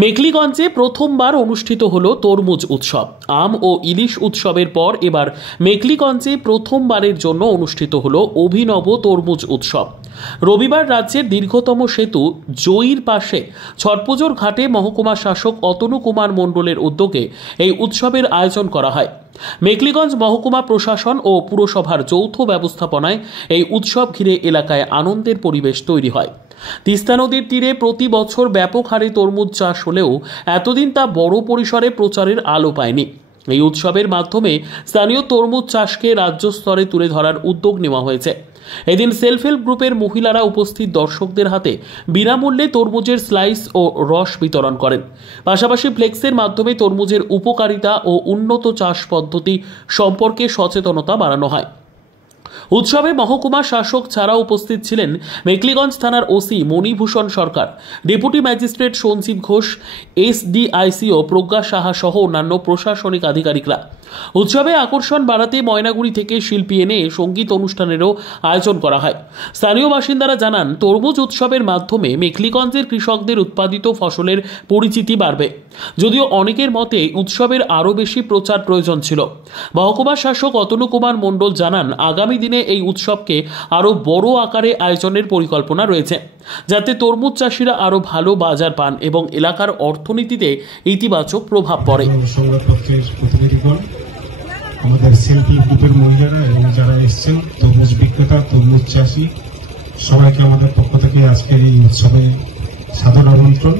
মেখলিগঞ্জে প্রথমবার অনুষ্ঠিত হলো তরমুজ উৎসব। আম ও ইলিশ উৎসবের পর এবার মেখলিগঞ্জে প্রথমবারের জন্য অনুষ্ঠিত হলো অভিনব তরমুজ উৎসব। রবিবার রাজ্যের দীর্ঘতম সেতু জয়ীর পাশে ছটপুজোর ঘাটে মহকুমা শাসক অতনু কুমার মণ্ডলের উদ্যোগে এই উৎসবের আয়োজন করা হয়। মেখলিগঞ্জ মহকুমা প্রশাসন ও পুরসভার যৌথ ব্যবস্থাপনায় এই উৎসব ঘিরে এলাকায় আনন্দের পরিবেশ তৈরি হয়। তিস্তা নদীর তীরে প্রতি বছর ব্যাপক হারে তরমুজ চাষ হলেও এতদিন তা বড় পরিসরে প্রচারের আলো পায়নি। এই উৎসবের মাধ্যমে স্থানীয় তরমুজ চাষকে রাজ্য স্তরে তুলে ধরার উদ্যোগ নেওয়া হয়েছে। এদিন সেলফ হেল্প গ্রুপের মহিলারা উপস্থিত দর্শকদের হাতে বিনামূল্যে তরমুজের স্লাইস ও রস বিতরণ করেন। পাশাপাশি ফ্লেক্সের মাধ্যমে তরমুজের উপকারিতা ও উন্নত চাষ পদ্ধতি সম্পর্কে সচেতনতা বাড়ানো হয়। উৎসবে মহকুমা শাসক ছাড়াও উপস্থিত ছিলেন মেখলিগঞ্জ থানার ওসি মণিভূষণ সরকার, ডেপুটি ম্যাজিস্ট্রেট সঞ্জীব ঘোষ, এসডিআইসিও প্রজ্ঞা সাহা সহ অন্যান্য প্রশাসনিক আধিকারিকরা। উৎসবে আকর্ষণ বাড়াতে ময়নাগুড়ি থেকে শিল্পী এনে সঙ্গীত অনুষ্ঠানেরও আয়োজন করা হয়। স্থানীয় বাসিন্দারা জানান, তরমুজ উৎসবের মাধ্যমে মেখলিগঞ্জের কৃষকদের উৎপাদিত ফসলের পরিচিতি বাড়বে। যদিও অনেকের মতে উৎসবের আরও বেশি প্রচার প্রয়োজন ছিল। মহকুমা শাসক অতনু কুমার মণ্ডল জানান, আগামী দিনে এই উৎসবকে আরও বড় আকারে আয়োজনের পরিকল্পনা রয়েছে, যাতে তরমুজ চাষিরা আরও ভালো বাজার পান এবং এলাকার অর্থনীতিতে ইতিবাচক প্রভাব পড়ে। আমাদের সেলফ হেল্প গ্রুপের মহিলারা এবং যারা এসছেন তরমুজ বিক্রেতা, তরমুজ চাষি, সবাইকে আমাদের পক্ষ থেকে আজকের এই উৎসবে সাদর আমন্ত্রণ।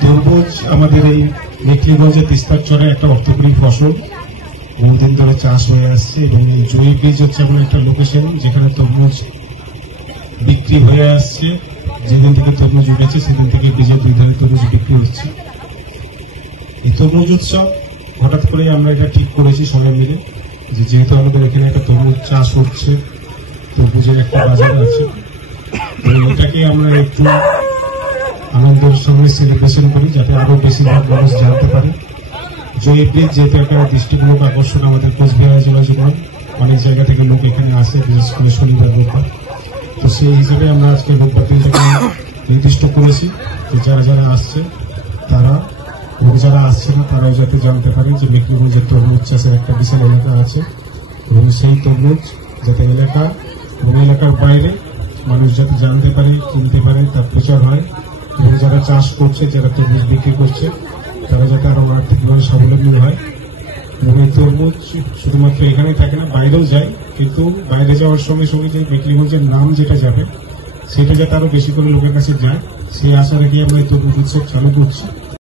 তরমুজ আমাদের এই মেখলিগঞ্জের তিস্তার চরে একটা অর্থকরী ফসল, বহুদিন ধরে চাষ হয়ে আসছে এবং এই জয়ী ব্রিজ হচ্ছে এমন একটা লোকেশন যেখানে তরমুজ বিক্রি হয়ে আসছে। যেদিন থেকে তরমুজ উঠেছে সেদিন থেকে ব্রিজের দুই ধারে তরমুজ বিক্রি হচ্ছে। এই তরমুজ উৎসব হঠাৎ করে আমরা এটা ঠিক করেছি সবাই মিলে, যেহেতু আমাদের এখানে একটা তরমুজ চাষ হচ্ছে, তরমুজের একটা বাজার আছে, এটাকে আমরা একটু আনন্দের সঙ্গে সেলিব্রেশন করি যাতে আরো বেশিরভাগ মানুষ জানতে পারে। জয়ী ব্রিজ যেহেতু একটা দৃষ্টিমূলক আকর্ষণ আমাদের কোচবিহার জেলা জুড়ে, অনেক জায়গা থেকে লোক এখানে আসে, বিশেষ করে শনিবার রোববার। তো সেই হিসেবে আমরা আজকে রোববার দিনটাকে নির্দিষ্ট করেছি যে যারা যারা আসছে তারা এবং যারা আসছে না তারাও যাতে জানতে পারে যে মেখলিগঞ্জের তরমুজ চাষের একটা বিশাল এলাকা আছে এবং সেই তরমুজ যাতে এলাকা এবং এলাকার বাইরে মানুষ যাতে জানতে পারে, কিনতে পারে, তার প্রচার হয় এবং যারা চাষ করছে, যারা তরমুজ বিক্রি করছে তারা যাতে আরো আর্থিকভাবে স্বাবলম্বী হয়। এবং এই তরমুজ শুধুমাত্র এখানেই থাকে না, বাইরেও যায়, কিন্তু বাইরে যাওয়ার সঙ্গে সঙ্গে যে মেখলিগঞ্জের নাম যেটা যাবে সেটা যাতে আরো বেশি করে লোকের কাছে যায়, সেই আশা রেখে আমরা এই তরমুজ উৎসব চালু করছি।